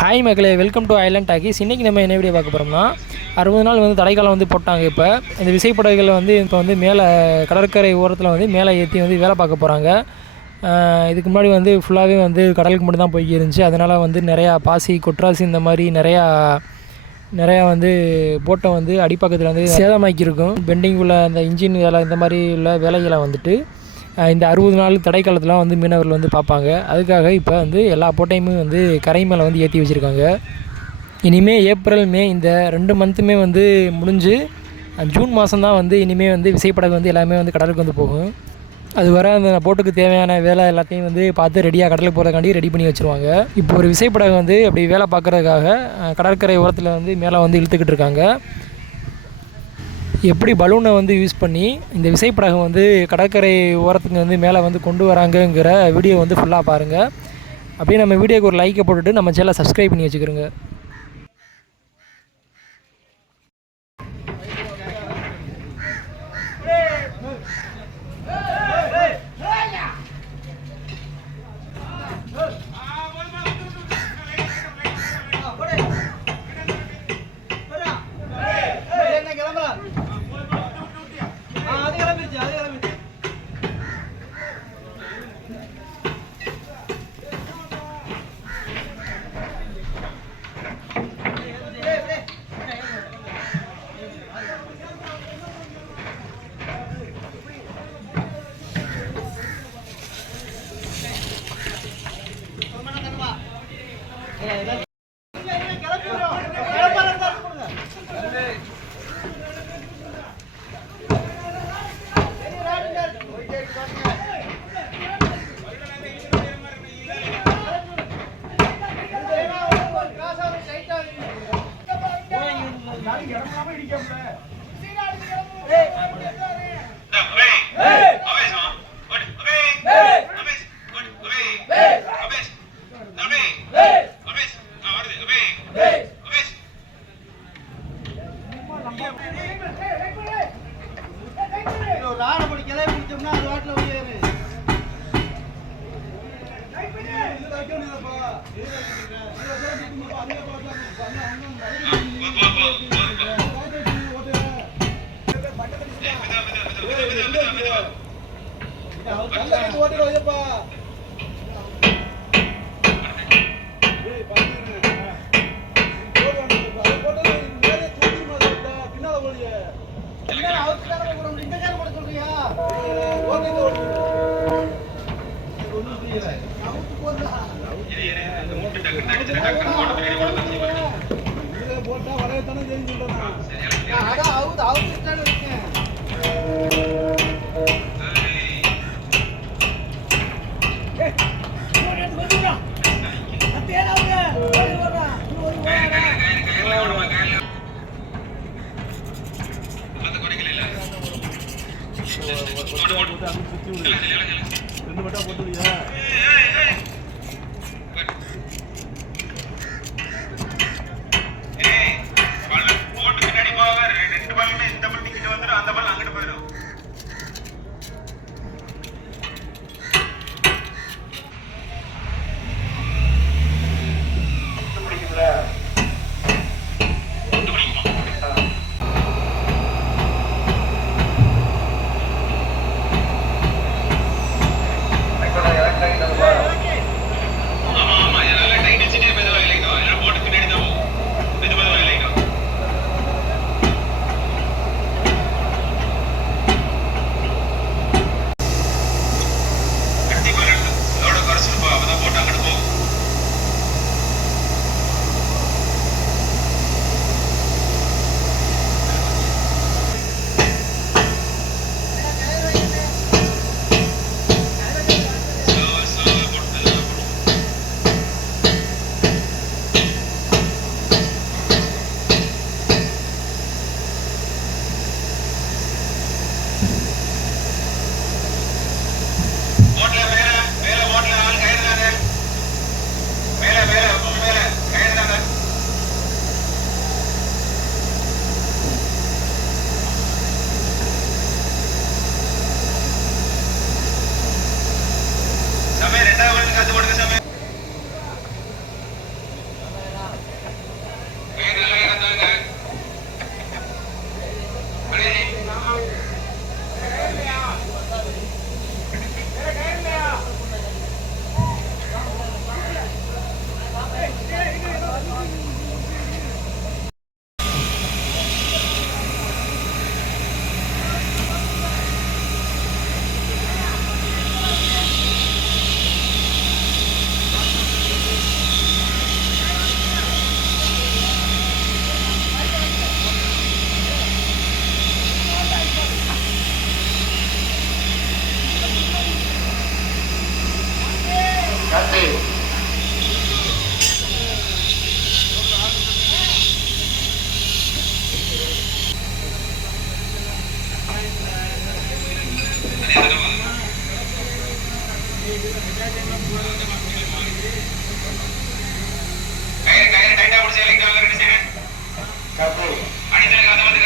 Hi மக்களே, welcome to Island talkies. இன்றைக்கி நம்ம என்ன வீடியோ பார்க்க போகிறோம்னா, 60 நாள் வந்து தடைக்காலம் வந்து போட்டாங்க. இப்போ இந்த விசைப்படகுகளை வந்து இப்போ வந்து மேலே கடற்கரை ஓரத்தில் வந்து மேலே ஏற்றி வந்து வேலை பார்க்க போகிறாங்க. இதுக்கு முன்னாடி வந்து ஃபுல்லாகவே வந்து கடலுக்கு மட்டும் தான் போய்க்கு இருந்துச்சு. அதனால் வந்து நிறையா பாசி, கொட்ராசி இந்த மாதிரி நிறையா வந்து போட்டை வந்து அடிப்பக்கத்தில் வந்து சேதமாக்கியிருக்கும். பெண்டிங் உள்ள அந்த இன்ஜின் வேலை இந்த மாதிரி உள்ள வேலைகளை வந்துட்டு இந்த 60 நாள் தடைக்காலத்தில் வந்து மீனவர்கள் வந்து பார்ப்பாங்க. அதுக்காக இப்போ வந்து எல்லா போட்டையுமே வந்து கரை மேலே வந்து ஏற்றி வச்சுருக்காங்க. இனிமேல் ஏப்ரல், மே இந்த 2 மந்த்துமே வந்து முடிஞ்சு ஜூன் மாதம் தான் வந்து இனிமேல் வந்து விசைப்படகு வந்து எல்லாமே வந்து கடலுக்கு வந்து போகும். அது வர அந்த போட்டுக்கு தேவையான வேலை எல்லாத்தையும் வந்து பார்த்து ரெடியாக கடலுக்கு போகிறதுக்காண்டி ரெடி பண்ணி வச்சுருவாங்க. இப்போ ஒரு விசைப்படகு வந்து அப்படி வேலை பார்க்குறதுக்காக கடற்கரை ஓரத்தில் வந்து மேலே வந்து இழுத்துக்கிட்டு இருக்காங்க. எப்படி பலூனை வந்து யூஸ் பண்ணி இந்த விசைப்படகு வந்து கடற்கரை ஓரத்துக்கு வந்து மேலே வந்து கொண்டு வராங்கங்கிற வீடியோ வந்து ஃபுல்லாக பாருங்கள். அப்படியே நம்ம வீடியோக்கு ஒரு லைக்கை போட்டுட்டு நம்ம சேனலை சப்ஸ்கிரைப் பண்ணி வச்சுக்கிறோங்க. கயிறு கயிறு டைட்டா பிடிச்சி இறங்கிட்டு வாங்க ரெண்டு சைடு. அடித்தலுக்கு அந்த மாதிரி